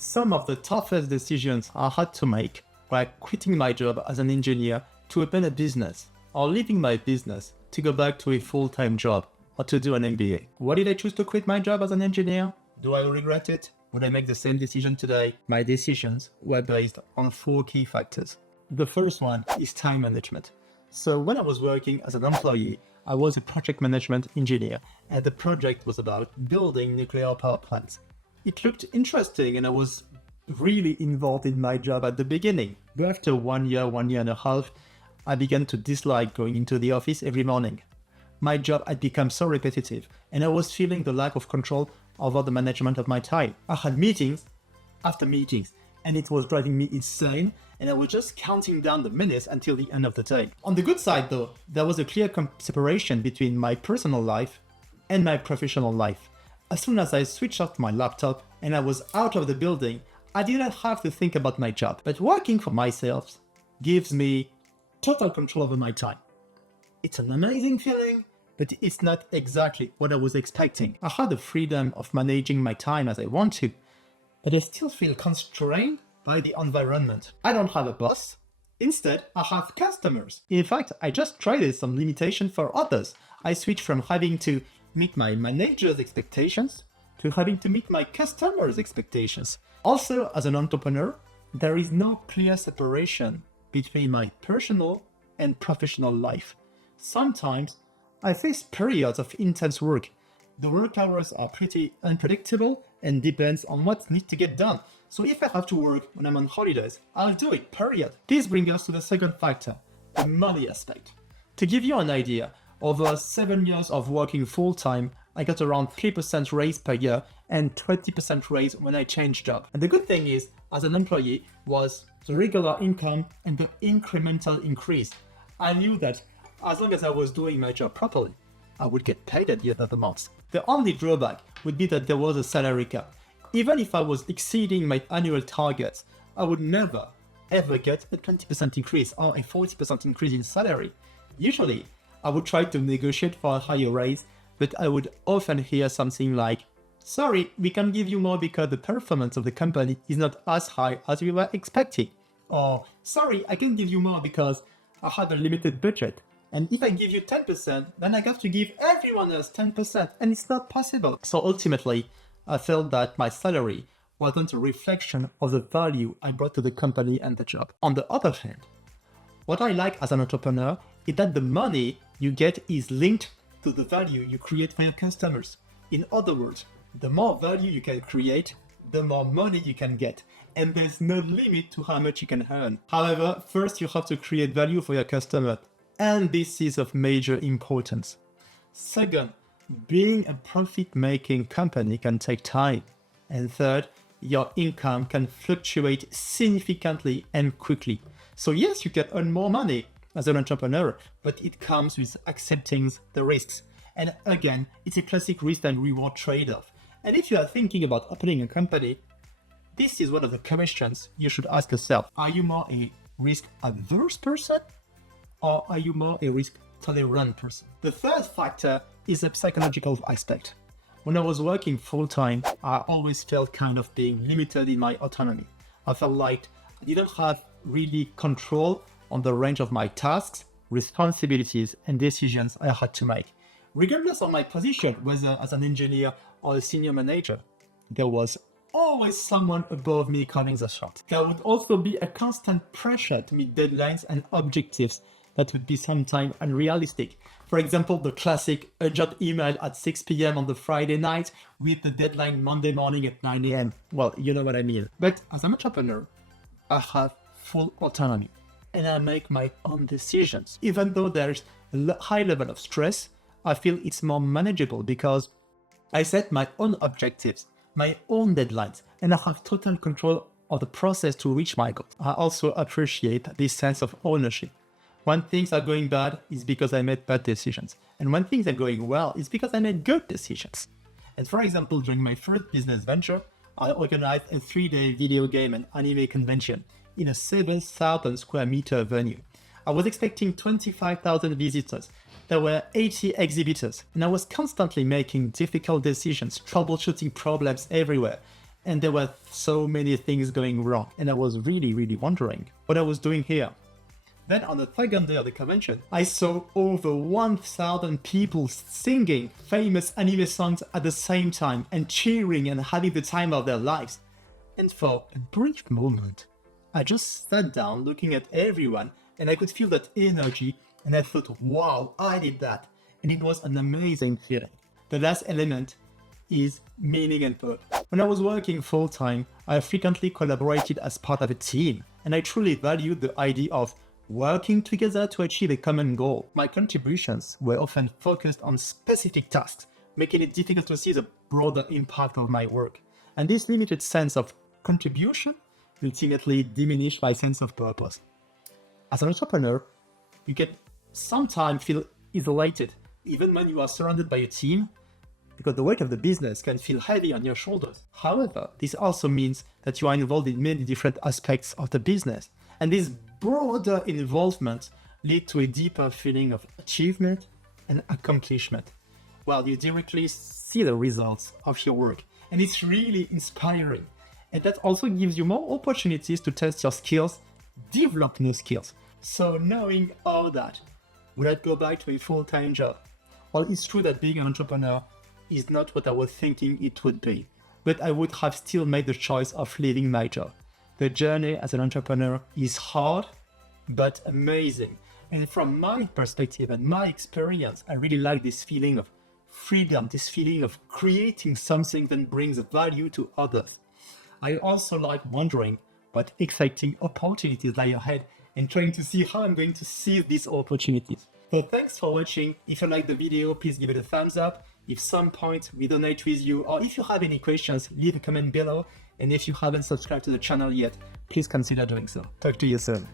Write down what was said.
Some of the toughest decisions I had to make were quitting my job as an engineer to open a business, or leaving my business to go back to a full-time job or to do an MBA. Why did I choose to quit my job as an engineer? Do I regret it? Would I make the same decision today? My decisions were based on 4 key factors. The first one is time management. So when I was working as an employee, I was a project management engineer, and the project was about building nuclear power plants. It looked interesting, and I was really involved in my job at the beginning. But after 1 year and a half, I began to dislike going into the office every morning. My job had become so repetitive, and I was feeling the lack of control over the management of my time. I had meetings after meetings, and it was driving me insane, and I was just counting down the minutes until the end of the day. On the good side though, there was a clear separation between my personal life and my professional life. As soon as I switched off my laptop and I was out of the building, I didn't have to think about my job. But working for myself gives me total control over my time. It's an amazing feeling, but it's not exactly what I was expecting. I had the freedom of managing my time as I want to, but I still feel constrained by the environment. I don't have a boss. Instead, I have customers. In fact, I just tried some limitation for others. I switched from having to meet my manager's expectations to having to meet my customers' expectations. Also, as an entrepreneur, there is no clear separation between my personal and professional life. Sometimes I face periods of intense work. The work hours are pretty unpredictable and depends on what needs to get done. So if I have to work when I'm on holidays, I'll do it, period. This brings us to the second factor, the money aspect. To give you an idea, over 7 years of working full-time, I got around 3% raise per year and 20% raise when I changed job. And the good thing is, as an employee, was the regular income and the incremental increase. I knew that as long as I was doing my job properly, I would get paid at the end of the month. The only drawback would be that there was a salary cap. Even if I was exceeding my annual targets, I would never ever get a 20% increase or a 40% increase in salary. Usually, I would try to negotiate for a higher raise, but I would often hear something like, "Sorry, we can give you more because the performance of the company is not as high as we were expecting." Or, "Sorry, I can give you more because I had a limited budget. And if I give you 10%, then I have to give everyone else 10%, and it's not possible." So ultimately, I felt that my salary wasn't a reflection of the value I brought to the company and the job. On the other hand, what I like as an entrepreneur is that the money you get is linked to the value you create for your customers. In other words, the more value you can create, the more money you can get. And there's no limit to how much you can earn. However, first you have to create value for your customer. And this is of major importance. Second, being a profit-making company can take time. And third, your income can fluctuate significantly and quickly. So yes, you can earn more money as an entrepreneur, but it comes with accepting the risks. And again, it's a classic risk and reward trade-off. And if you are thinking about opening a company, this is one of the questions you should ask yourself. Are you more a risk-averse person? Or are you more a risk-tolerant person? The third factor is a psychological aspect. When I was working full-time, I always felt kind of being limited in my autonomy. I felt like I didn't have really control on the range of my tasks, responsibilities, and decisions I had to make. Regardless of my position, whether as an engineer or a senior manager, there was always someone above me calling the shots. There would also be a constant pressure to meet deadlines and objectives that would be sometimes unrealistic. For example, the classic urgent email at 6 p.m. on the Friday night with the deadline Monday morning at 9 a.m. Well, you know what I mean. But as an entrepreneur, I have full autonomy and I make my own decisions. Even though there's a high level of stress, I feel it's more manageable because I set my own objectives, my own deadlines, and I have total control of the process to reach my goals. I also appreciate this sense of ownership. When things are going bad, it's because I made bad decisions. And when things are going well, it's because I made good decisions. And for example, during my first business venture, I organized a 3-day video game and anime convention in a 7,000 square meter venue. I was expecting 25,000 visitors. There were 80 exhibitors, and I was constantly making difficult decisions, troubleshooting problems everywhere. And there were so many things going wrong, and I was really wondering what I was doing here. Then on the second day of the convention, I saw over 1,000 people singing famous anime songs at the same time and cheering and having the time of their lives. And for a brief moment, I just sat down looking at everyone and I could feel that energy and I thought, wow, I did that. And it was an amazing feeling. The last element is meaning and purpose. When I was working full-time, I frequently collaborated as part of a team, and I truly valued the idea of working together to achieve a common goal. My contributions were often focused on specific tasks, making it difficult to see the broader impact of my work. And this limited sense of contribution ultimately diminished my sense of purpose. As an entrepreneur, you can sometimes feel isolated, even when you are surrounded by a team, because the weight of the business can feel heavy on your shoulders. However, this also means that you are involved in many different aspects of the business, and this broader involvement leads to a deeper feeling of achievement and accomplishment, while you directly see the results of your work. And it's really inspiring. And that also gives you more opportunities to test your skills, develop new skills. So knowing all that, would I go back to a full-time job? Well, it's true that being an entrepreneur is not what I was thinking it would be, but I would have still made the choice of leaving my job. The journey as an entrepreneur is hard, but amazing. And from my perspective and my experience, I really like this feeling of freedom, this feeling of creating something that brings value to others. I also like wondering what exciting opportunities lie ahead and trying to see how I'm going to seize these opportunities. So thanks for watching. If you liked the video, please give it a thumbs up. If some point resonate with you, or if you have any questions, leave a comment below. And if you haven't subscribed to the channel yet, please consider doing so. Talk to you soon.